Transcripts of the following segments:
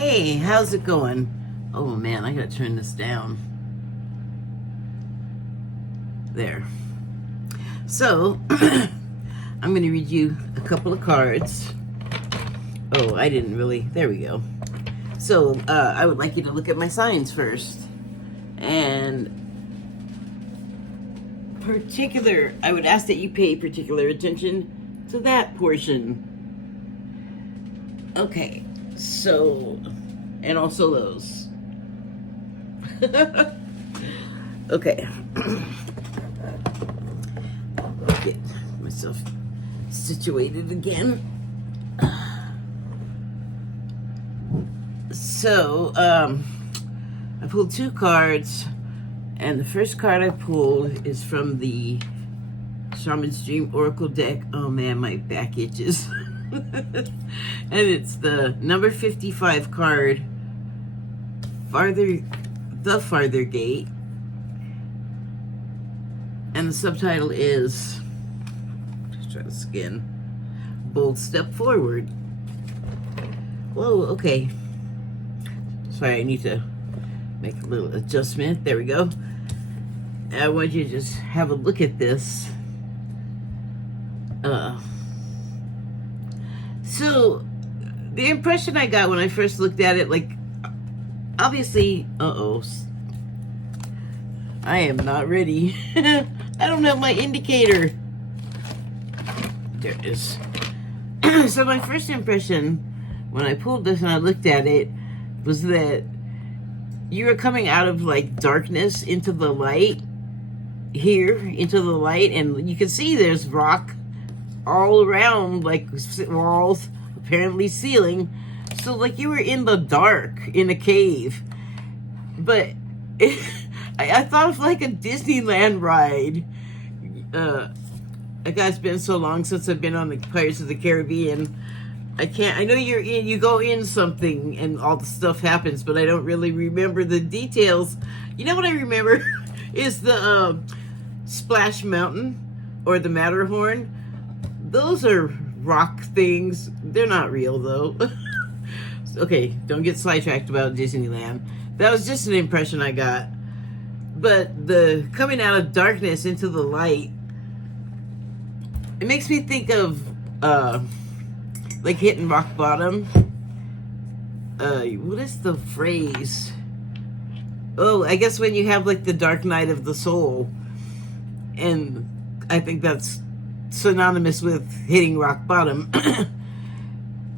Hey, how's it going? Oh man, I gotta turn this down. There. So, I'm gonna read you a couple of cards. Oh, I didn't really. There we go. So, I would like you to look at my signs first. And I would ask that you pay particular attention to that portion. Okay, so, and also those. Okay. Get myself situated again. So, I pulled two cards, and the first card I pulled is from the Shaman's Dream Oracle deck. Oh man, my back itches. And it's the number 55 card, the farther gate. And the subtitle is, just try to skin, bold step forward. Whoa, okay. Sorry, I need to make a little adjustment. There we go. I want you to just have a look at this. So, the impression I got when I first looked at it, like, obviously, I am not ready. I don't have my indicator. There it is. So my first impression when I pulled this and I looked at it was that you were coming out of like darkness into the light here, into the light, and you can see there's rock all around, like walls, apparently ceiling. So like you were in the dark in a cave. But I thought of like a Disneyland ride. It's been so long since I've been on the Pirates of the Caribbean. I know you go in something and all the stuff happens, but I don't really remember the details. You know what I remember is the Splash Mountain or the Matterhorn. Those are rock things. They're not real though. Okay, don't get sidetracked about Disneyland. That was just an impression I got. But the coming out of darkness into the light, it makes me think of like hitting rock bottom. What is the phrase? Oh, I guess when you have like the dark night of the soul. And I think that's synonymous with hitting rock bottom.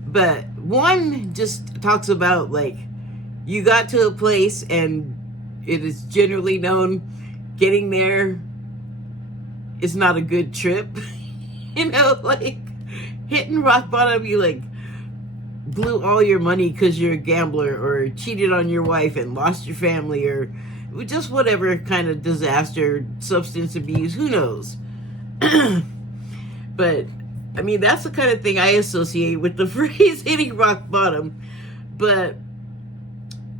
But one just talks about like you got to a place and it is generally known getting there is not a good trip. You know, like hitting rock bottom, you like blew all your money because you're a gambler or cheated on your wife and lost your family or just whatever kind of disaster, substance abuse, who knows. But I mean, that's the kind of thing I associate with the phrase hitting rock bottom. But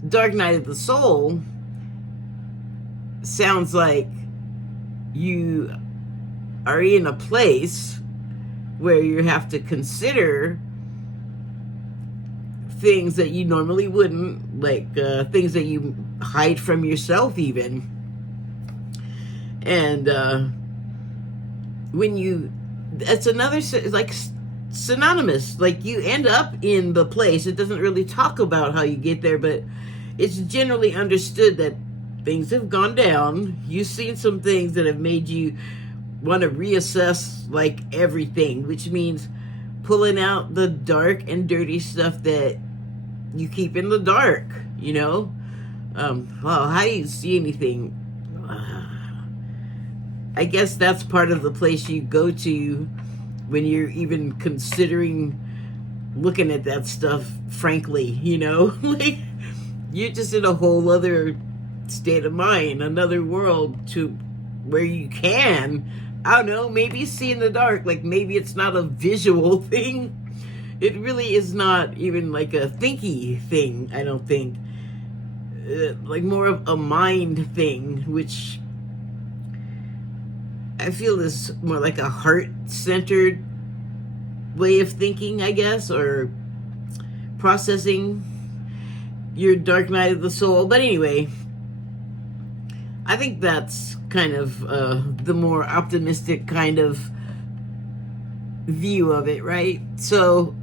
Dark Night of the Soul sounds like you are in a place where you have to consider things that you normally wouldn't, like things that you hide from yourself even. And it's another, like, synonymous. Like, you end up in the place. It doesn't really talk about how you get there, but it's generally understood that things have gone down. You've seen some things that have made you want to reassess, like, everything, which means pulling out the dark and dirty stuff that you keep in the dark, you know? Well, how do you see anything? I guess that's part of the place you go to when you're even considering looking at that stuff, frankly, you know? Like, you're just in a whole other state of mind, another world to where you can, I don't know, maybe see in the dark. Like, maybe it's not a visual thing. It really is not even like a thinky thing, I don't think. Like more of a mind thing, which I feel is more like a heart-centered way of thinking, I guess, or processing. your dark night of the soul. But anyway, I think that's kind of the more optimistic kind of view of it, right? So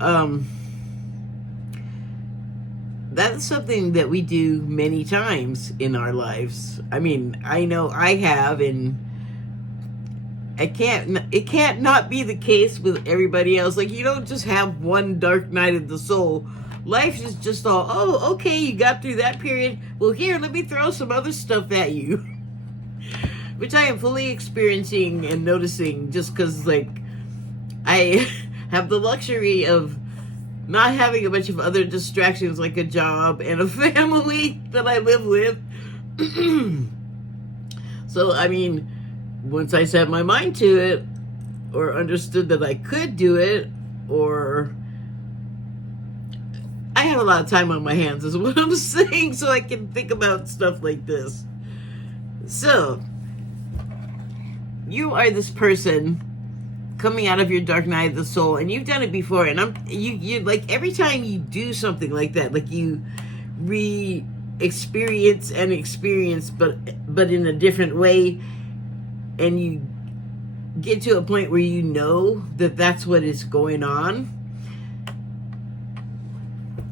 that's something that we do many times in our lives. I mean, I know I have, and it can't not be the case with everybody else. Like, you don't just have one dark night of the soul. Life is just all, oh, okay, you got through that period. Well, here, let me throw some other stuff at you. Which I am fully experiencing and noticing, just because, like, I have the luxury of not having a bunch of other distractions like a job and a family that I live with. So, I mean, once I set my mind to it, or understood that I could do it, or I have a lot of time on my hands is what I'm saying, so I can think about stuff like this. So, you are this person coming out of your dark night of the soul, and you've done it before, and you like, every time you do something like that, like, you experience, but in a different way, and you get to a point where you know that that's what is going on,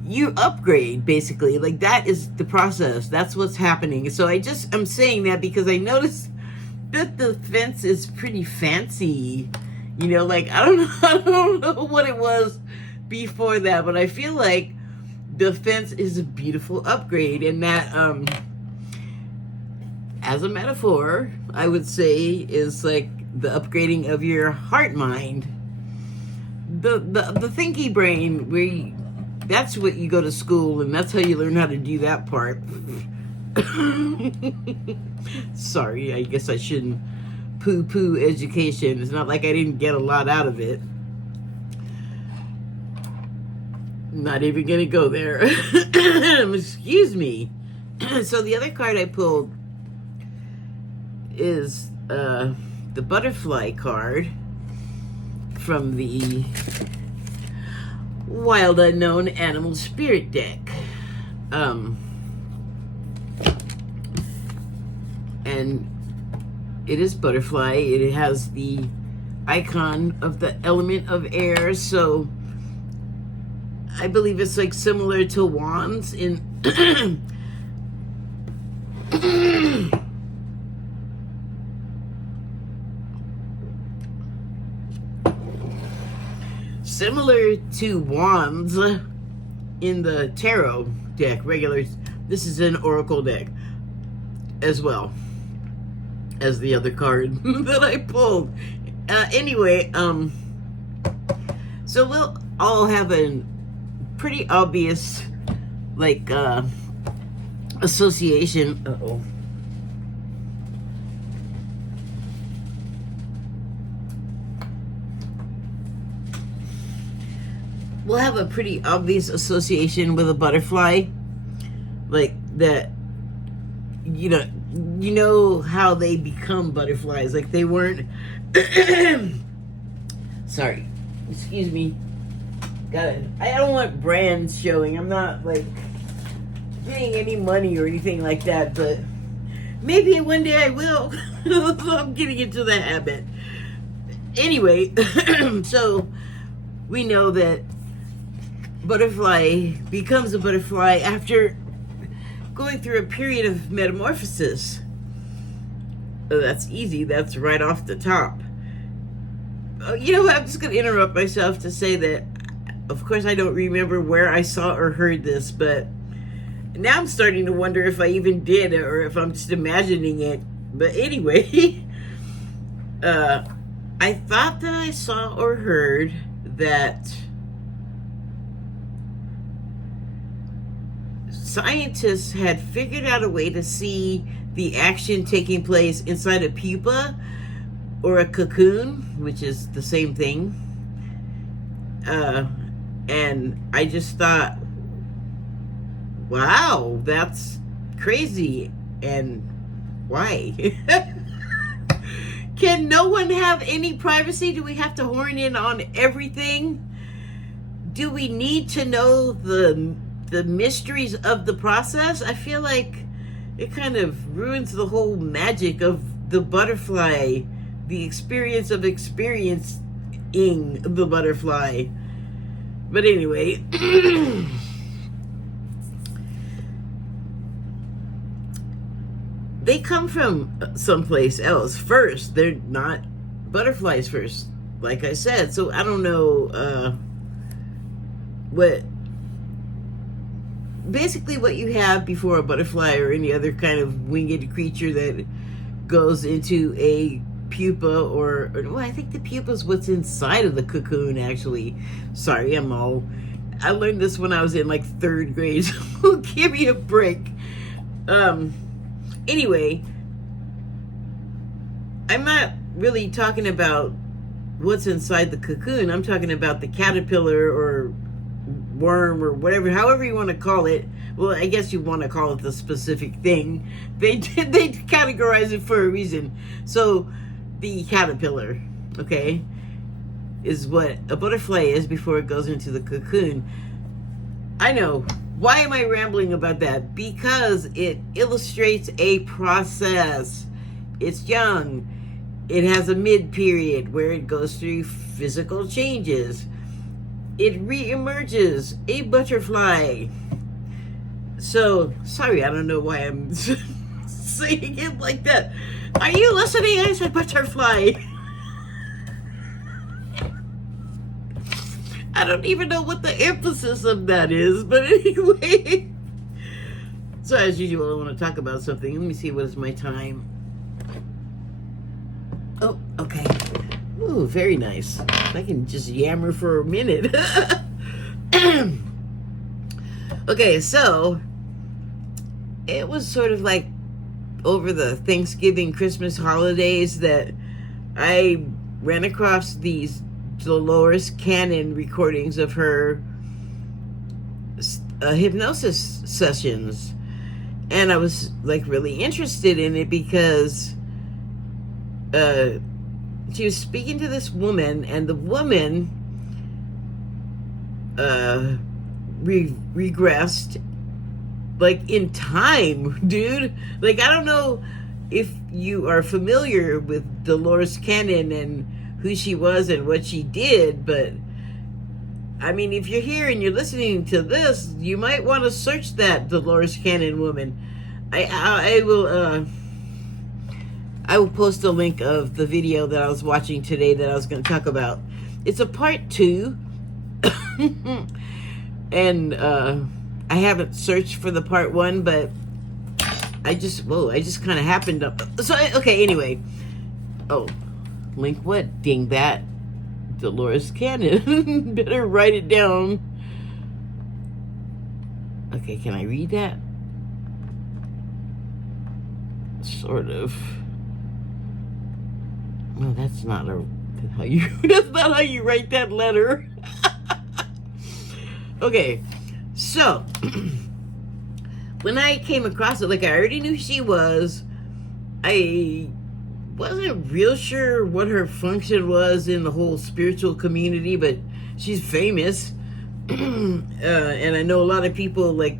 you upgrade, basically. Like, that is the process. That's what's happening. So I'm saying that because I noticed that the fence is pretty fancy. You know, like, I don't know what it was before that, but I feel like the fence is a beautiful upgrade, and that, as a metaphor, I would say, is like the upgrading of your heart mind. The thinky brain, where that's what you go to school, and that's how you learn how to do that part. Sorry, I guess I shouldn't poo-poo education. It's not like I didn't get a lot out of it. Not even gonna go there. Excuse me. So the other card I pulled is the butterfly card from the Wild Unknown Animal Spirit deck. And it is butterfly. It has the icon of the element of air, so I believe it's like similar to wands in similar to wands in the tarot deck. This is an oracle deck as well as the other card that I pulled. Anyway, so we'll all have a pretty obvious, like, association. Uh-oh. We'll have a pretty obvious association with a butterfly, like that. You know how they become butterflies. Like, they weren't sorry, excuse me, I don't want brands showing. I'm not like getting any money or anything like that, but maybe one day I will. I'm getting into the habit anyway. So we know that butterfly becomes a butterfly after going through a period of metamorphosis. Oh, that's easy. That's right off the top. You know what? I'm just going to interrupt myself to say that, of course, I don't remember where I saw or heard this, but now I'm starting to wonder if I even did, or if I'm just imagining it. But anyway, I thought that I saw or heard that scientists had figured out a way to see the action taking place inside a pupa or a cocoon, which is the same thing. And I just thought, wow, that's crazy. And why? Can no one have any privacy? Do we have to horn in on everything? Do we need to know the the mysteries of the process, I feel like it kind of ruins the whole magic of the butterfly, the experience of experiencing the butterfly. But anyway, they come from someplace else first. They're not butterflies first, like I said. So I don't know what basically what you have before a butterfly or any other kind of winged creature that goes into a pupa, or well, I think the pupa is what's inside of the cocoon, actually. Sorry, I learned this when I was in like 3rd grade, so give me a break. Anyway, I'm not really talking about what's inside the cocoon. I'm talking about the caterpillar or worm or whatever, however you want to call it. Well, I guess you want to call it the specific thing. They categorize it for a reason. So the caterpillar, okay, is what a butterfly is before it goes into the cocoon. I know. Why am I rambling about that? Because it illustrates a process. It's young. It has a mid-period where it goes through physical changes. It re-emerges a butterfly. So, sorry, I don't know why I'm saying it like that. Are you listening? I said butterfly. I don't even know what the emphasis of that is, but anyway. So as usual, I want to talk about something. Let me see, what is my time? Oh, okay. Ooh, very nice. I can just yammer for a minute. Okay, so it was sort of like over the Thanksgiving, Christmas holidays that I ran across these Dolores Cannon recordings of her hypnosis sessions, and I was like really interested in it because she was speaking to this woman, and the woman regressed like in time, dude. Like, I don't know if you are familiar with Dolores Cannon and who she was and what she did, but I mean, if you're here and you're listening to this, you might want to search that Dolores Cannon woman. I will post a link of the video that I was watching today that I was going to talk about. It's a part 2, and I haven't searched for the part 1, but I just kind of happened to. So okay, anyway. Oh, link what? Dingbat. Dolores Cannon. Better write it down. Okay, can I read that? Sort of. No, that's not how you write that letter. Okay, so when I came across it, like, I already knew who she was. I wasn't real sure what her function was in the whole spiritual community, but she's famous. And I know a lot of people, like,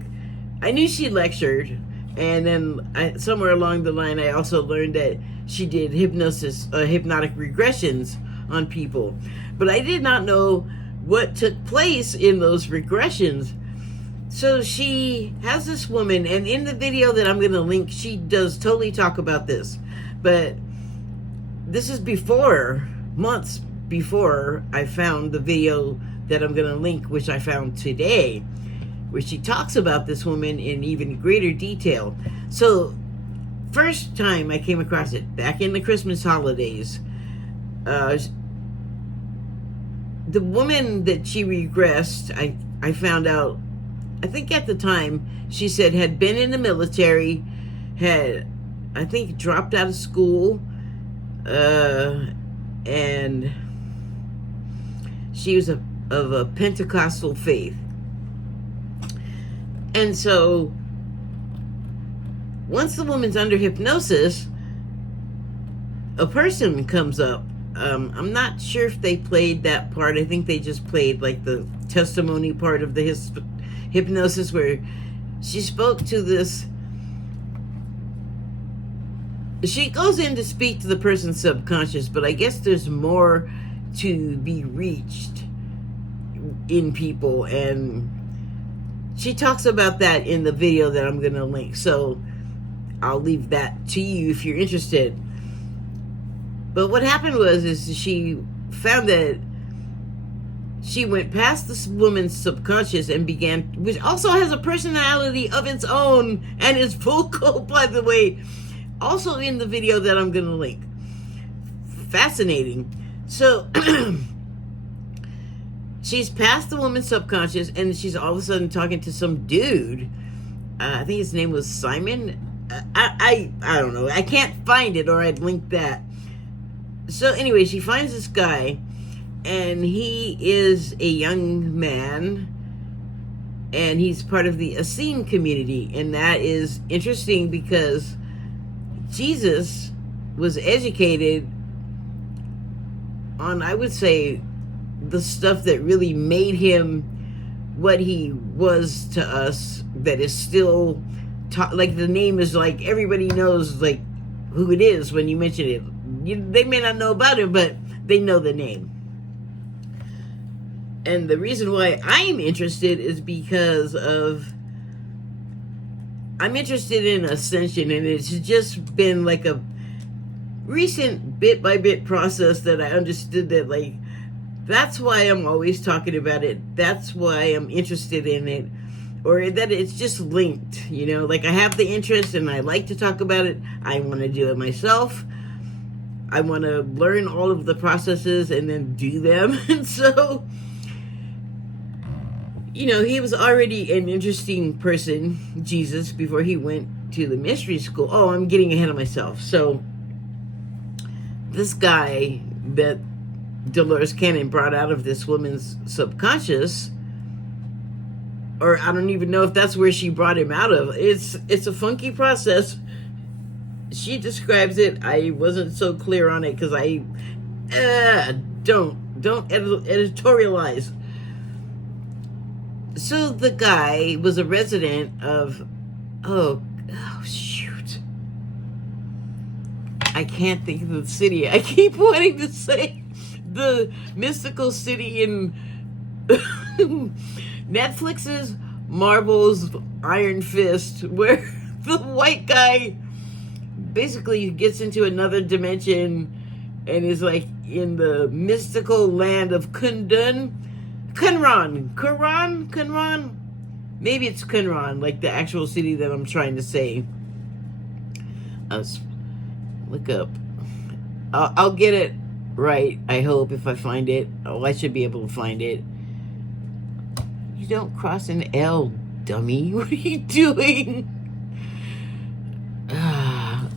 I knew she lectured, and then somewhere along the line I also learned that she did hypnotic regressions on people, but I did not know what took place in those regressions. So she has this woman, and in the video that I'm going to link, she does totally talk about this, but this is months before I found the video that I'm going to link, which I found today, where she talks about this woman in even greater detail. So, first time I came across it, back in the Christmas holidays, the woman that she regressed, I found out, I think at the time, she said had been in the military, had, I think, dropped out of school, and she was of a Pentecostal faith. And so once the woman's under hypnosis, a person comes up. I'm not sure if they played that part. I think they just played like the testimony part of the hypnosis where she spoke to this. She goes in to speak to the person's subconscious, but I guess there's more to be reached in people, and she talks about that in the video that I'm going to link. So I'll leave that to you if you're interested. But what happened is she found that she went past this woman's subconscious and began, which also has a personality of its own and is full cope, by the way, also in the video that I'm going to link. Fascinating. So she's past the woman's subconscious, and she's all of a sudden talking to some dude. I think his name was Simon. I don't know. I can't find it, or I'd link that. So anyway, she finds this guy, and he is a young man, and he's part of the Essene community, and that is interesting because Jesus was educated on, I would say, the stuff that really made him what he was to us, that is still like the name is like everybody knows like who it is when you mention it. They may not know about him, but they know the name. And the reason why I'm interested is because I'm interested in ascension, and it's just been like a recent bit by bit process that I understood that, like, that's why I'm always talking about it. That's why I'm interested in it, or that it's just linked, you know, like I have the interest and I like to talk about it. I want to do it myself. I want to learn all of the processes and then do them. And so, you know, he was already an interesting person, Jesus, before he went to the mystery school. Oh, I'm getting ahead of myself. So this guy that Dolores Cannon brought out of this woman's subconscious, or I don't even know if that's where she brought him out of. It's a funky process. She describes it. I wasn't so clear on it because I don't editorialize. So the guy was a resident of oh shoot, I can't think of the city. I keep wanting to say the mystical city in Netflix's Marvel's Iron Fist, where the white guy basically gets into another dimension and is like in the mystical land of Qumran. Maybe it's Qumran, like the actual city that I'm trying to say. Look up. I'll get it right, I hope, if I find it. Oh, I should be able to find it. You don't cross an L, dummy. What are you doing?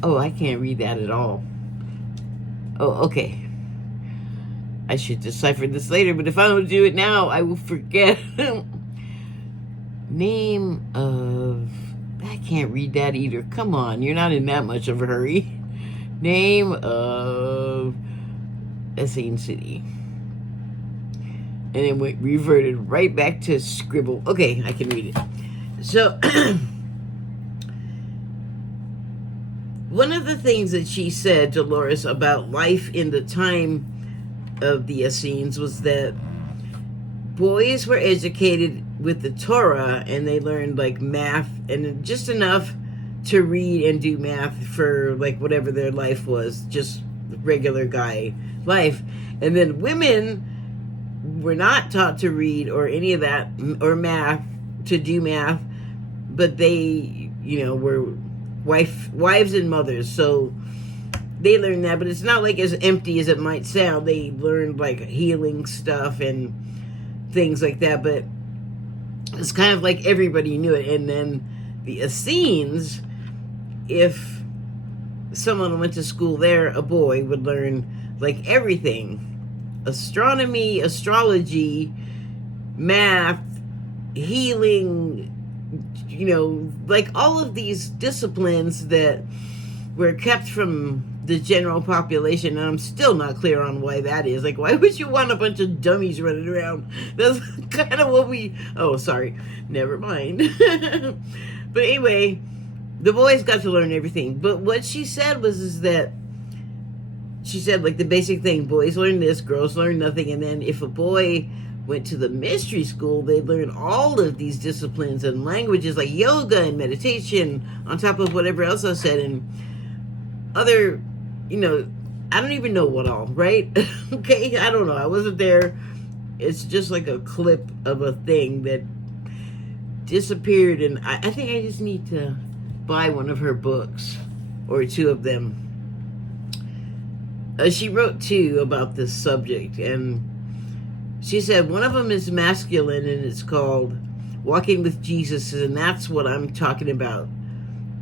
Oh, I can't read that at all. Oh, okay. I should decipher this later, but if I don't do it now, I will forget. Name of... I can't read that either. Come on, you're not in that much of a hurry. Name of Essene City. And then went reverted right back to scribble. Okay, I can read it. So, one of the things that she said, Dolores, about life in the time of the Essenes was that boys were educated with the Torah, and they learned like math and just enough to read and do math for like whatever their life was, just regular guy life. And then women were not taught to read or any of that, or math, to do math, but they, you know, were wives and mothers, so they learned that. But it's not like as empty as it might sound. They learned like healing stuff and things like that, but it's kind of like everybody knew it. And then the Essenes, if someone went to school there, a boy would learn like everything: astronomy, astrology, math, healing, you know, like all of these disciplines that were kept from the general population, and I'm still not clear on why that is. Like, why would you want a bunch of dummies running around? That's kind of what we... Oh, sorry. Never mind. But anyway, the boys got to learn everything. But what she said is that she said, like, the basic thing, boys learn this, girls learn nothing, and then if a boy went to the mystery school, they'd learn all of these disciplines and languages like yoga and meditation on top of whatever else I said, and other, I don't even know what all, right? Okay, I don't know. I wasn't there. It's just like a clip of a thing that disappeared, and I think I just need to buy one of her books, or two of them. She wrote two about this subject, and she said one of them is masculine, and it's called Walking with Jesus, and that's what I'm talking about,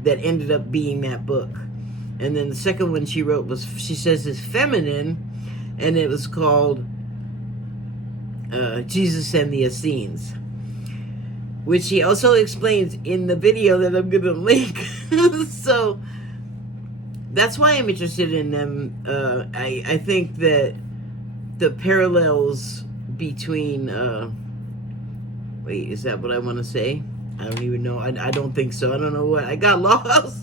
that ended up being that book. And then the second one she wrote was, she says, is feminine, and it was called Jesus and the Essenes, which she also explains in the video that I'm going to link. So that's why I'm interested in them. I think that the parallels between... wait, is that what I want to say? I don't even know. I don't think so. I don't know what. I got lost.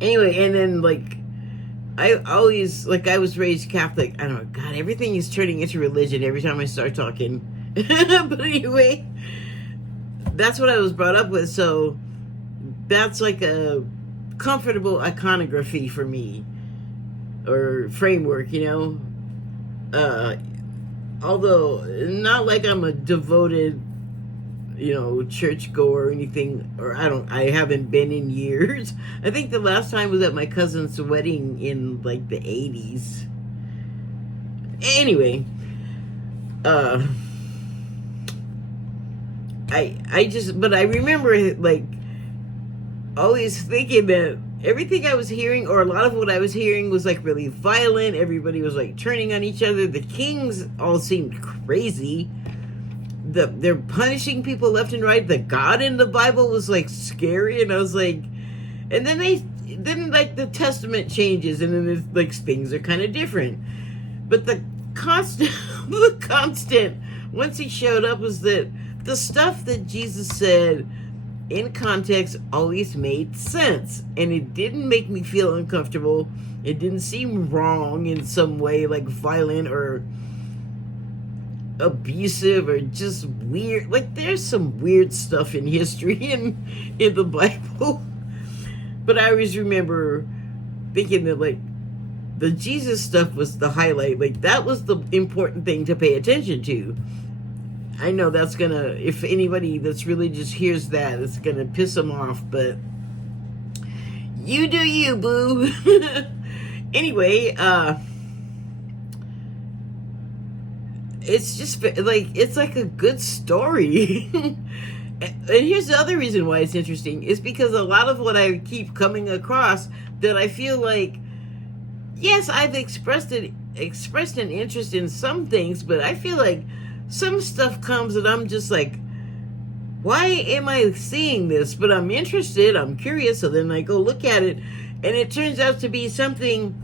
Anyway, and then, like, I always, like, I was raised Catholic. I don't know. God, everything is turning into religion every time I start talking. But anyway, that's what I was brought up with. So that's like a comfortable iconography for me, or framework, although not like I'm a devoted, churchgoer or anything, or I haven't been in years. I think the last time was at my cousin's wedding in like the 80s. Anyway, but I remember, like, always thinking that everything I was hearing, or a lot of what I was hearing, was like really violent. Everybody was like turning on each other. The kings all seemed crazy. They're punishing people left and right. The God in the Bible was like scary, and I was like, and then like the testament changes, and then it's like things are kind of different. But the constant, once he showed up, was that the stuff that Jesus said in context always made sense, and it didn't make me feel uncomfortable. It didn't seem wrong in some way, like violent or abusive or just weird. Like, there's some weird stuff in history in the Bible, but I always remember thinking that, like, the Jesus stuff was the highlight. Like, that was the important thing to pay attention to. I know that's gonna, if anybody that's religious hears that, it's gonna piss them off, but you do you, boo. Anyway, it's just like, it's like a good story. And here's the other reason why it's interesting, is because a lot of what I keep coming across, that I feel like, yes, I've expressed an interest in some things, but I feel like some stuff comes and I'm just like, why am I seeing this? But I'm interested, I'm curious, so then I go look at it, and it turns out to be something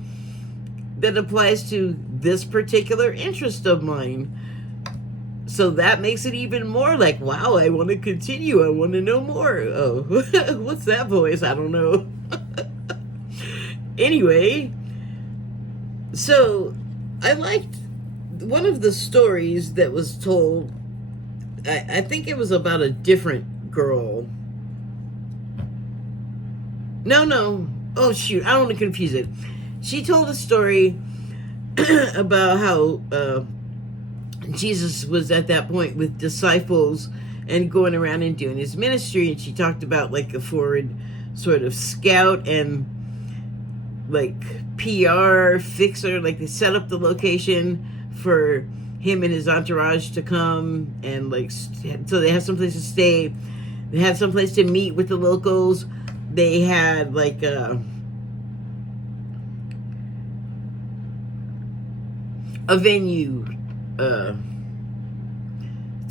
that applies to this particular interest of mine. So that makes it even more like, wow, I want to continue, I want to know more. Oh, what's that voice? I don't know. Anyway, so I liked one of the stories that was told. I think it was about a different girl. No. Oh, shoot. I don't want to confuse it. She told a story about how Jesus was at that point with disciples and going around and doing his ministry. And she talked about, like, a forward sort of scout and, like, PR fixer. Like, they set up the location for him and his entourage to come, and, like, so they have someplace to stay, they had someplace to meet with the locals, they had like a venue to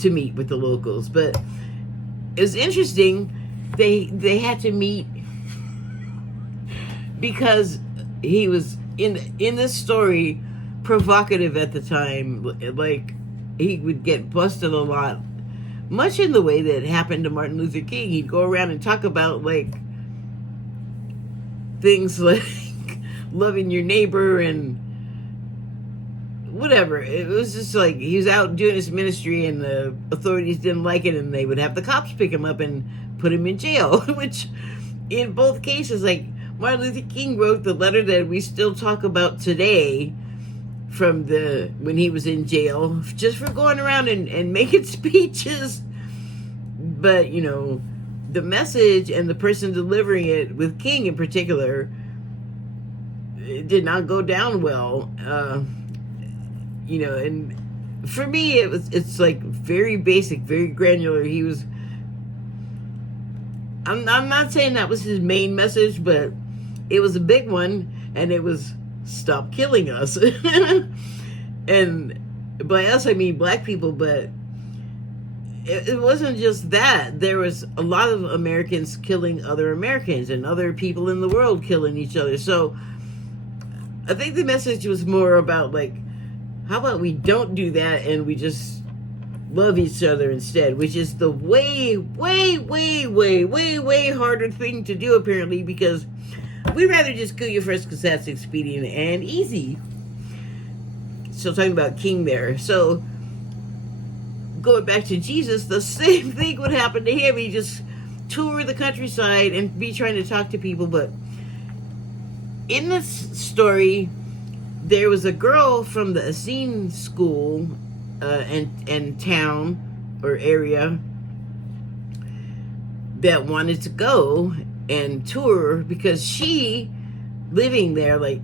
meet with the locals. But it was interesting they had to meet because he was in this story provocative at the time. Like, he would get busted a lot, much in the way that happened to Martin Luther King. He'd go around and talk about like things like loving your neighbor and whatever. It was just like he was out doing his ministry and the authorities didn't like it, and they would have the cops pick him up and put him in jail. Which in both cases, like, Martin Luther King wrote the letter that we still talk about today from when he was in jail, just for going around and making speeches. But, you know, the message and the person delivering it, with King in particular, it did not go down well. You know, and for me, it's like very basic, very granular. He was, I'm not saying that was his main message, but it was a big one, and it was stop killing us. And by us, I mean black people, but it wasn't just that. There was a lot of Americans killing other Americans and other people in the world killing each other. So I think the message was more about, like, how about we don't do that and we just love each other instead, which is the way, way, way, way, way, way harder thing to do, apparently, because we'd rather just kill you first because that's expedient and easy. So talking about King there. So going back to Jesus, the same thing would happen to him. He just tour the countryside and be trying to talk to people. But in this story, there was a girl from the Essenes school and town or area that wanted to go and tour, because she, living there, like,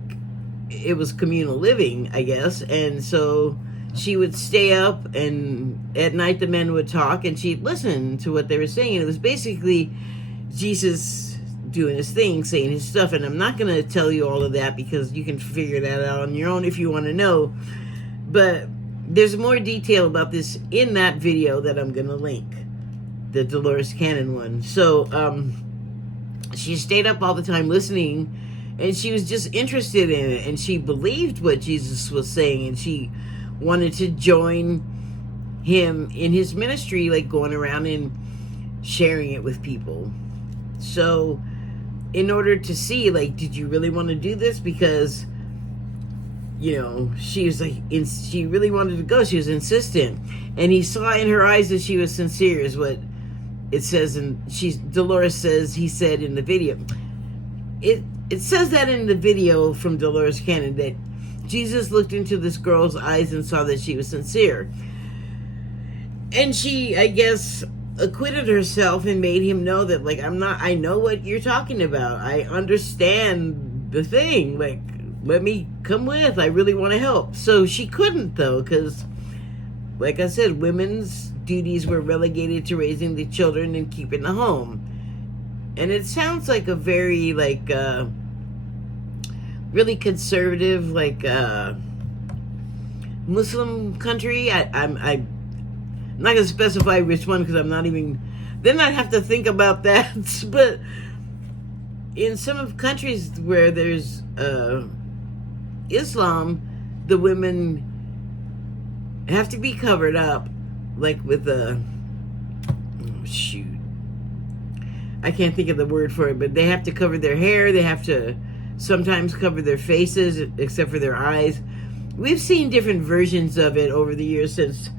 it was communal living, I guess, and so she would stay up, and at night the men would talk, and she'd listen to what they were saying. And it was basically Jesus doing his thing, saying his stuff, and I'm not going to tell you all of that because you can figure that out on your own if you want to know. But there's more detail about this in that video that I'm going to link, the Dolores Cannon one. So she stayed up all the time listening, and she was just interested in it, and she believed what Jesus was saying, and she wanted to join him in his ministry, like going around and sharing it with people. So in order to see, like, did you really want to do this? Because, you know, she was like, she really wanted to go. She was insistent. And he saw in her eyes that she was sincere, is what it says. And Dolores says, he said in the video. It says that in the video from Dolores Cannon, that Jesus looked into this girl's eyes and saw that she was sincere. And she, I guess, acquitted herself and made him know that, like, I know what you're talking about. I understand the thing. Like, let me come with. I really want to help. So she couldn't, though, because, like I said, women's duties were relegated to raising the children and keeping the home. And it sounds like a very, like, really conservative, like, Muslim country. I'm not going to specify which one, because I'm not even, then I'd have to think about that. But in some of countries where there's Islam, the women have to be covered up, like with I can't think of the word for it, but they have to cover their hair. They have to sometimes cover their faces, except for their eyes. We've seen different versions of it over the years since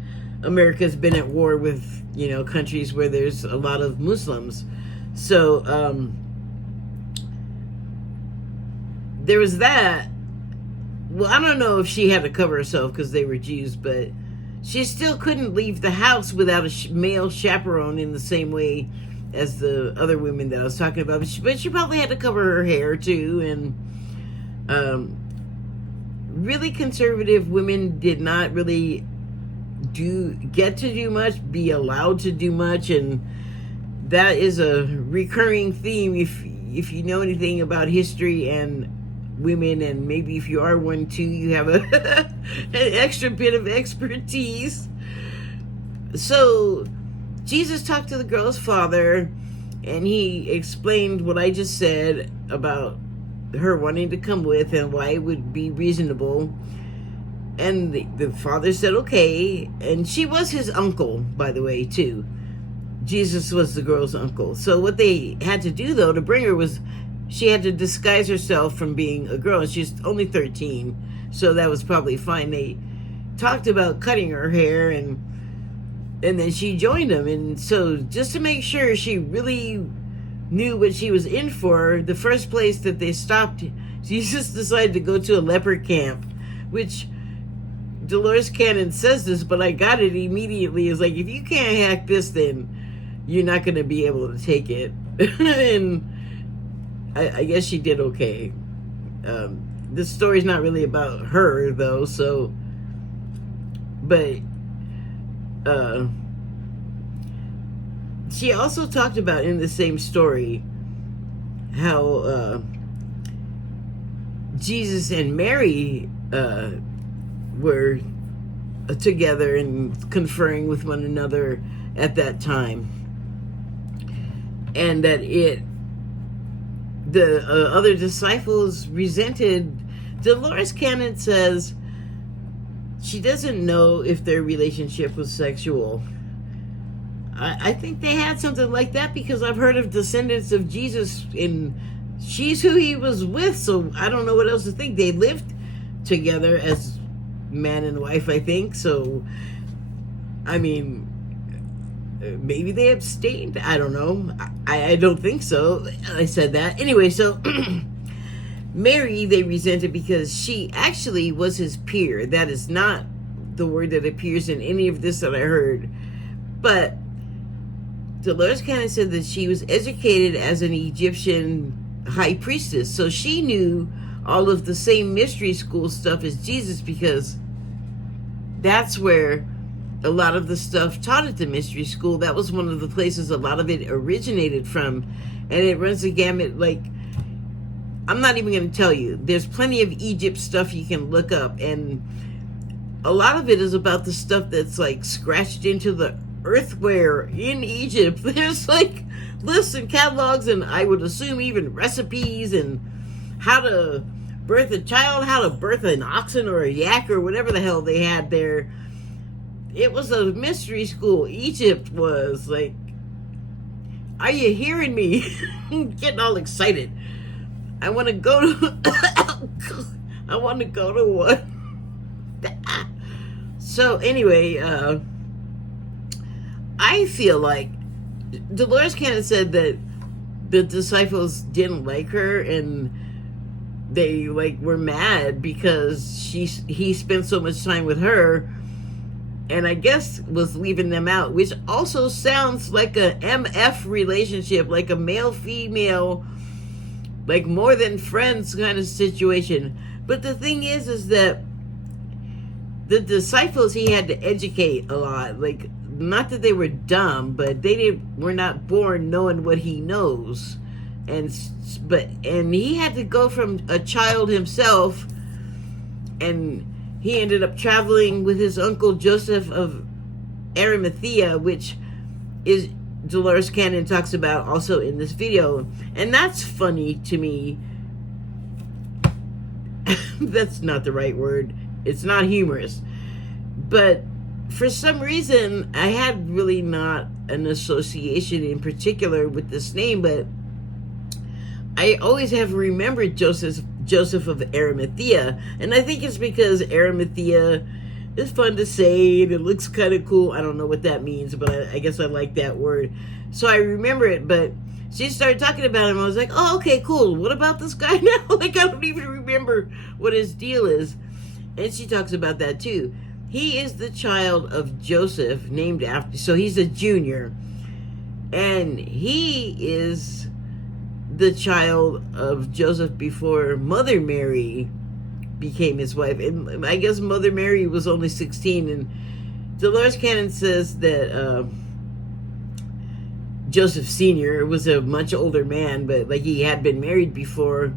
America's been at war with, you know, countries where there's a lot of Muslims. So there was that. Well, I don't know if she had to cover herself because they were Jews, but she still couldn't leave the house without a male chaperone in the same way as the other women that I was talking about. But she probably had to cover her hair too. And really conservative women did not really get to do much, be allowed to do much. And that is a recurring theme if you know anything about history and women, and maybe if you are one too, you have an extra bit of expertise. So Jesus talked to the girl's father, and he explained what I just said about her wanting to come with and why it would be reasonable. And the father said okay, and she was his uncle, by the way, too. Jesus was the girl's uncle. So what they had to do, though, to bring her was she had to disguise herself from being a girl, and she's only 13, so that was probably fine. They talked about cutting her hair, and then she joined them. And so just to make sure she really knew what she was in for, the first place that they stopped, Jesus decided to go to a leper camp, which Dolores Cannon says this, but I got it immediately. It's like, if you can't hack this, then you're not going to be able to take it. And I guess she did okay. This story's not really about her, though, so... But she also talked about in the same story how Jesus and Mary were together and conferring with one another at that time, and that the other disciples resented. Dolores Cannon says she doesn't know if their relationship was sexual. I think they had something like that, because I've heard of descendants of Jesus, and she's who he was with, so I don't know what else to think. They lived together as man and wife, I think. So, I mean, maybe they abstained. I don't know. I don't think so. I said that. Anyway, so Mary, they resented because she actually was his peer. That is not the word that appears in any of this that I heard. But Dolores Cannon said that she was educated as an Egyptian high priestess. So she knew all of the same mystery school stuff as Jesus, because that's where a lot of the stuff taught at the mystery school. That was one of the places a lot of it originated from. And it runs the gamut. Like, I'm not even going to tell you. There's plenty of Egypt stuff you can look up. And a lot of it is about the stuff that's like scratched into the earthware in Egypt. There's like lists and catalogs, and I would assume even recipes, and how to birth a child, how to birth an oxen or a yak or whatever the hell they had there. It was a mystery school. Egypt was like, are you hearing me? I'm getting all excited. I want to go to I want to go to what? So anyway, I feel like Dolores Cannon said that the disciples didn't like her, and they like were mad because he spent so much time with her, and I guess was leaving them out, which also sounds like a MF relationship, like a male-female, like more than friends kind of situation. But the thing is that the disciples he had to educate a lot. Like, not that they were dumb, but were not born knowing what he knows. And he had to go from a child himself, and he ended up traveling with his uncle Joseph of Arimathea, which is Dolores Cannon talks about also in this video. And that's funny to me. That's not the right word. It's not humorous. But for some reason, I had really not an association in particular with this name, but I always have remembered Joseph of Arimathea. And I think it's because Arimathea is fun to say, and it looks kind of cool. I don't know what that means, but I guess I like that word. So I remember it, but she started talking about him. I was like, oh, okay, cool. What about this guy now? Like, I don't even remember what his deal is. And she talks about that too. He is the child of Joseph, named after, so he's a junior. And he is the child of Joseph before Mother Mary became his wife. And I guess Mother Mary was only 16. And Dolores Cannon says that Joseph Sr. was a much older man, but like he had been married before,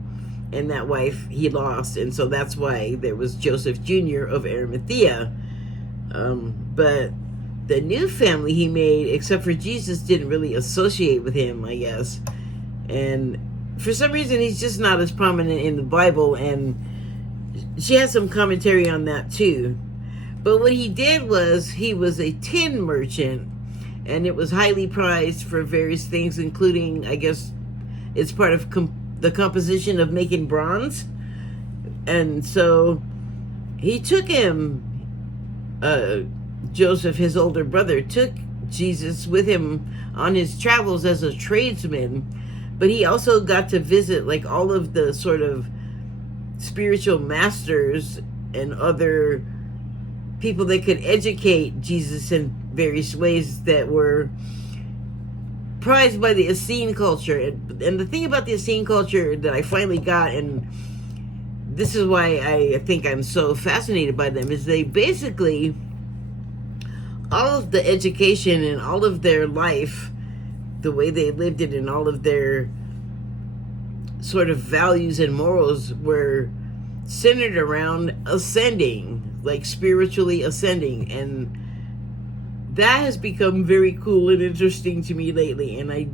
and that wife he lost. And so that's why there was Joseph Jr. of Arimathea. But the new family he made, except for Jesus, didn't really associate with him, I guess. And for some reason, he's just not as prominent in the Bible, and she has some commentary on that too. But what he did was, he was a tin merchant, and it was highly prized for various things, including, I guess, it's part of the composition of making bronze. And so he took him, Joseph, his older brother, took Jesus with him on his travels as a tradesman, but he also got to visit like all of the sort of spiritual masters and other people that could educate Jesus in various ways that were prized by the Essene culture. And the thing about the Essene culture that I finally got, and this is why I think I'm so fascinated by them, is they basically, all of the education and all of their life, the way they lived it, and all of their sort of values and morals were centered around ascending, like spiritually ascending. And that has become very cool and interesting to me lately. And I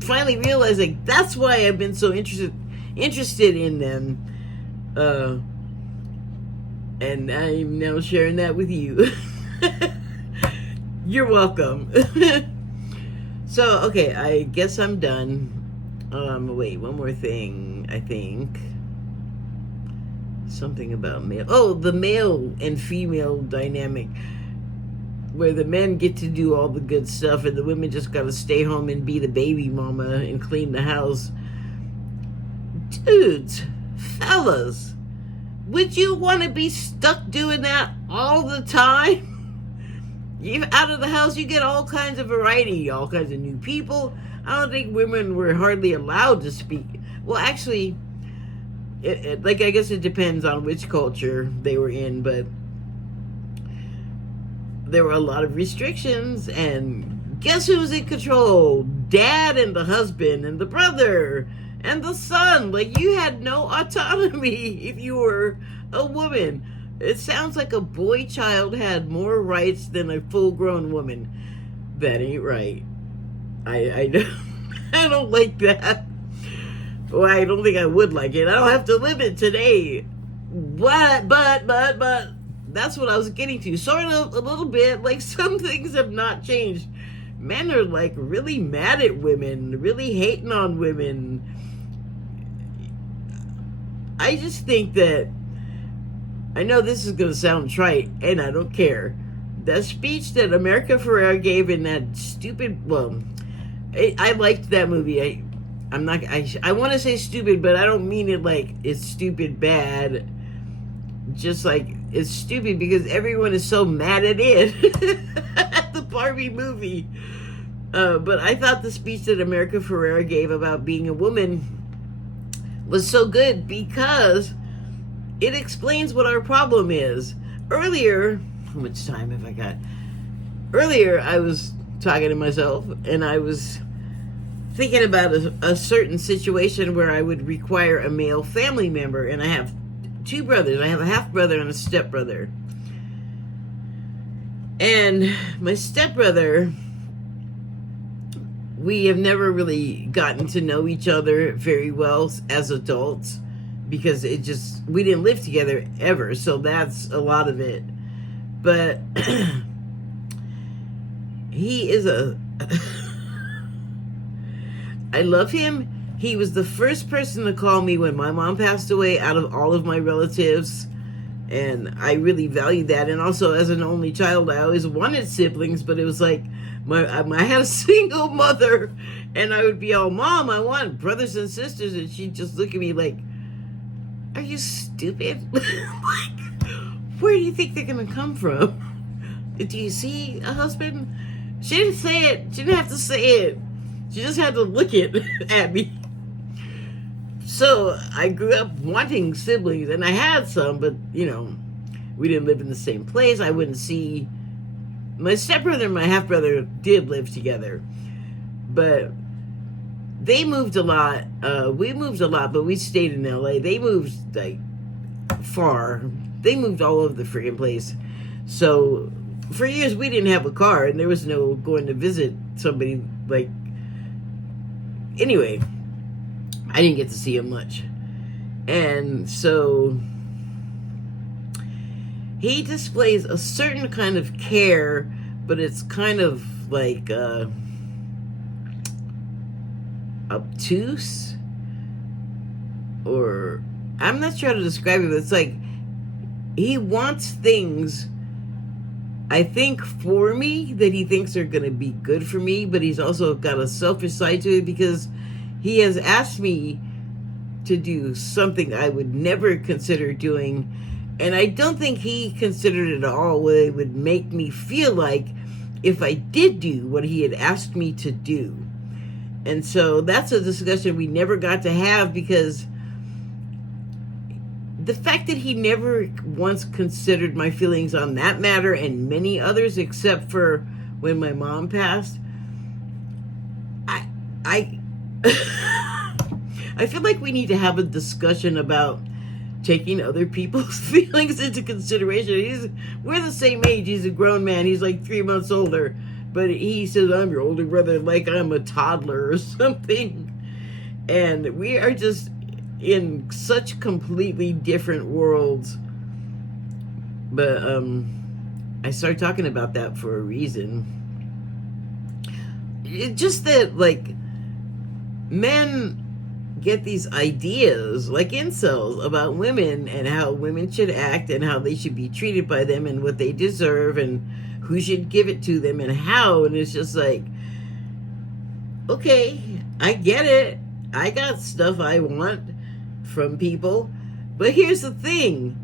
finally realized, like, that's why I've been so interested in them. And I'm now sharing that with you. You're welcome. So, okay, I guess I'm done. Wait, one more thing, I think. Something about male. Oh, the male and female dynamic, where the men get to do all the good stuff and the women just gotta stay home and be the baby mama and clean the house. Dudes, fellas, would you want to be stuck doing that all the time? You out of the house, you get all kinds of variety, all kinds of new people. I don't think women were hardly allowed to speak. Well, actually, like, I guess it depends on which culture they were in, but there were a lot of restrictions, and guess who was in control? Dad and the husband and the brother and the son. Like, you had no autonomy if you were a woman. It sounds like a boy child had more rights than a full-grown woman. That ain't right. I don't like that. Well, I don't think I would like it. I don't have to live it today. But that's what I was getting to. Sort of, a little bit. Like, some things have not changed. Men are, like, really mad at women, really hating on women. I just think that, I know this is going to sound trite, and I don't care. That speech that America Ferrera gave in that stupid, well, I liked that movie. I want to say stupid, but I don't mean it like it's stupid bad. Just like it's stupid because everyone is so mad at it. At the Barbie movie. But I thought the speech that America Ferrera gave about being a woman was so good because it explains what our problem is. Earlier, how much time have I got? Earlier, I was talking to myself, and I was thinking about a certain situation where I would require a male family member, and I have two brothers. I have a half-brother and a stepbrother. And my stepbrother, we have never really gotten to know each other very well as adults because we didn't live together ever, so that's a lot of it. But he is I love him. He was the first person to call me when my mom passed away out of all of my relatives. And I really value that. And also, as an only child, I always wanted siblings, but it was like, I had a single mother, and I would be all, Mom, I want brothers and sisters. And she'd just look at me like, are you stupid? Like, where do you think they're going to come from? Do you see a husband? She didn't say it. She didn't have to say it. She just had to look at me. So I grew up wanting siblings, and I had some, but, you know, we didn't live in the same place. I wouldn't see... My stepbrother and my half-brother did live together, but they moved a lot. We moved a lot, but we stayed in L.A. They moved, like, far. They moved all over the freaking place. So for years we didn't have a car, and there was no going to visit somebody. Like, anyway, I didn't get to see him much. And so he displays a certain kind of care, but it's kind of like obtuse, or I'm not sure how to describe it, but it's like he wants things, I think, for me that he thinks are going to be good for me, but he's also got a selfish side to it, because he has asked me to do something I would never consider doing, and I don't think he considered it at all what it would make me feel like if I did do what he had asked me to do. And so that's a discussion we never got to have, because the fact that he never once considered my feelings on that matter and many others, except for when my mom passed, I I feel like we need to have a discussion about taking other people's feelings into consideration. We're the same age. He's a grown man. He's like 3 months older, but he says I'm your older brother like I'm a toddler or something. And we are just in such completely different worlds. But I started talking about that for a reason. It's just that, like, men get these ideas, like incels, about women and how women should act and how they should be treated by them and what they deserve and who should give it to them and how. And it's just like, okay, I get it. I got stuff I want from people. But here's the thing.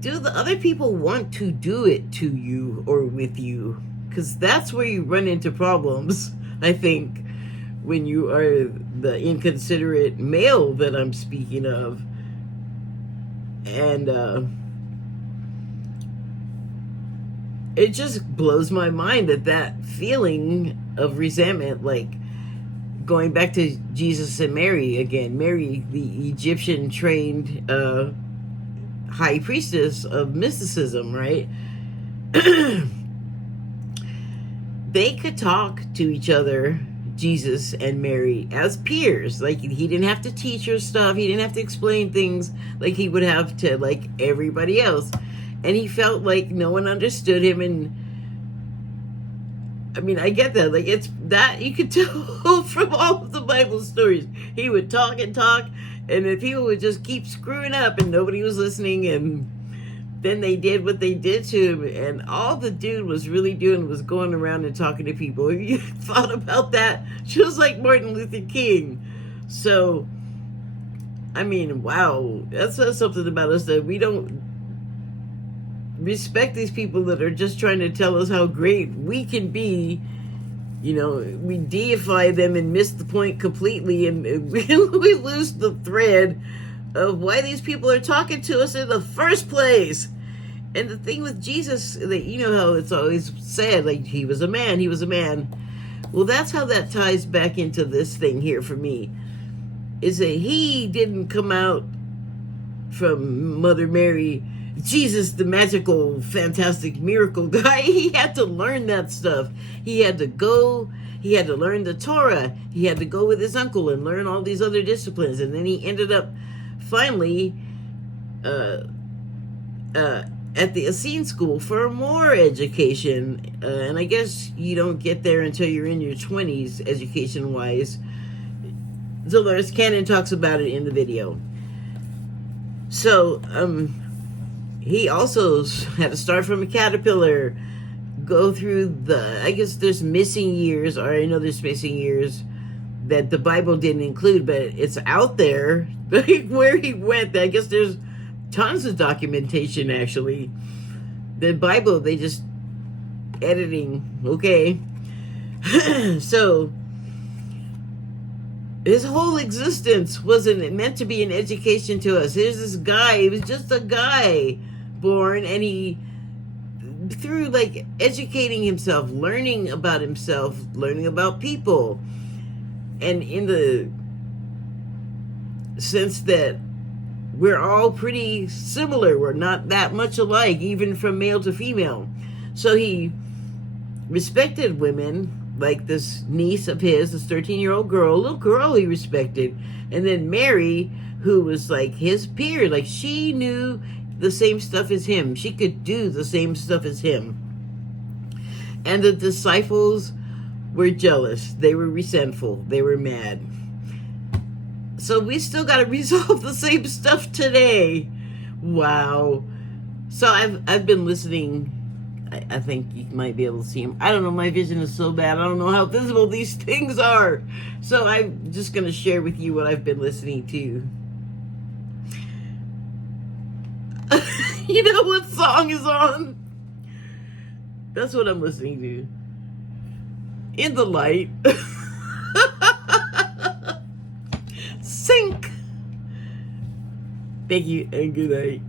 Do the other people want to do it to you or with you? Because that's where you run into problems, I think, when you are the inconsiderate male that I'm speaking of. And it just blows my mind that feeling of resentment, like going back to Jesus and Mary again. Mary, the Egyptian trained high priestess of mysticism, right? They could talk to each other, Jesus and Mary, as peers. Like, he didn't have to teach her stuff. He didn't have to explain things like he would have to, like, everybody else. And he felt like no one understood him. And I mean, I get that. Like, it's that you could tell from all of the Bible stories. He would talk and talk, and then people would just keep screwing up, and nobody was listening. And then they did what they did to him, and all the dude was really doing was going around and talking to people. If you thought about that, just like Martin Luther King. So, I mean, wow, that says something about us, that we don't respect these people that are just trying to tell us how great we can be. You know, we deify them and miss the point completely, and we lose the thread of why these people are talking to us in the first place. And the thing with Jesus, that, you know how it's always said, like, he was a man. Well, that's how that ties back into this thing here for me, is that he didn't come out from Mother Mary, Jesus, the magical, fantastic miracle guy. He had to learn that stuff. He had to go, he had to learn the Torah. He had to go with his uncle and learn all these other disciplines. And then he ended up finally at the Essene school for more education. And I guess you don't get there until you're in your 20s, education-wise. Dolores Cannon talks about it in the video. So, he also had to start from a caterpillar, go through I guess there's missing years, or I know there's missing years that the Bible didn't include, but it's out there, like, where he went. I guess there's tons of documentation, actually. The Bible, they just editing, okay. So, his whole existence wasn't meant to be an education to us. Here's this guy, he was just a guy born, and he, through, like, educating himself, learning about himself, learning about people, and in the sense that we're all pretty similar, we're not that much alike, even from male to female. So he respected women, like this niece of his, this 13-year-old girl, little girl he respected. And then Mary, who was like his peer, like she knew the same stuff as him. She could do the same stuff as him. And the disciples were jealous. They were resentful. They were mad. So we still got to resolve the same stuff today. Wow. So I've been listening. I think you might be able to see him. I don't know. My vision is so bad. I don't know how visible these things are. So I'm just going to share with you what I've been listening to. You know what song is on? That's what I'm listening to. In the Light. Sink. Thank you and good night.